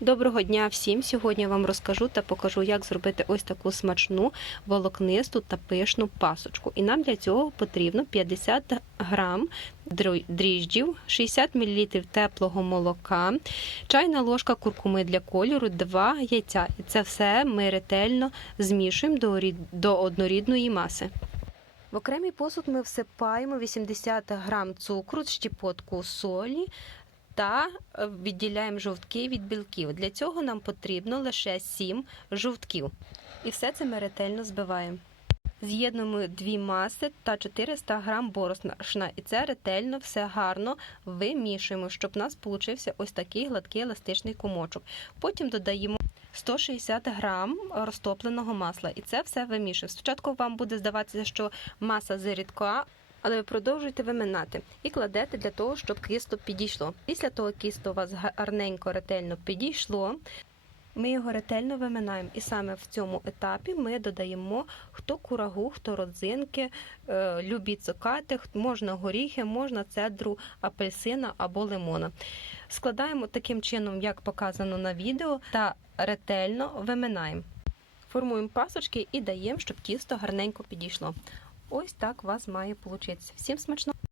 Доброго дня всім! Сьогодні я вам розкажу та покажу, як зробити ось таку смачну волокнисту та пишну пасочку. І нам для цього потрібно 50 грам дріжджів, 60 мл теплого молока, чайна ложка куркуми для кольору, 2 яйця. І це все ми ретельно змішуємо до однорідної маси. В окремий посуд ми всипаємо 80 грам цукру, щепотку солі, та е, відділяємо жовтки від білків. Для цього нам потрібно лише 7 жовтків. І все це ми ретельно збиваємо. З'єднуємо дві маси та 400 грам борошна. І це ретельно все гарно вимішуємо, щоб у нас получився ось такий гладкий еластичний комочок. Потім додаємо 160 грам розтопленого масла. І це все вимішуємо. Спочатку вам буде здаватися, що маса зарідка, але ви продовжуєте виминати і кладете для того, щоб кісто підійшло. Після того кісто у вас гарненько, ретельно підійшло. Ми його ретельно виминаємо, і саме в цьому етапі ми додаємо хто курагу, хто родзинки, е, любі цукати, можна горіхи, можна цедру апельсина або лимона. Складаємо таким чином, як показано на відео, та ретельно виминаємо. Формуємо пасочки і даємо, щоб тісто гарненько підійшло. Ось так у вас має получитися. Всім смачно!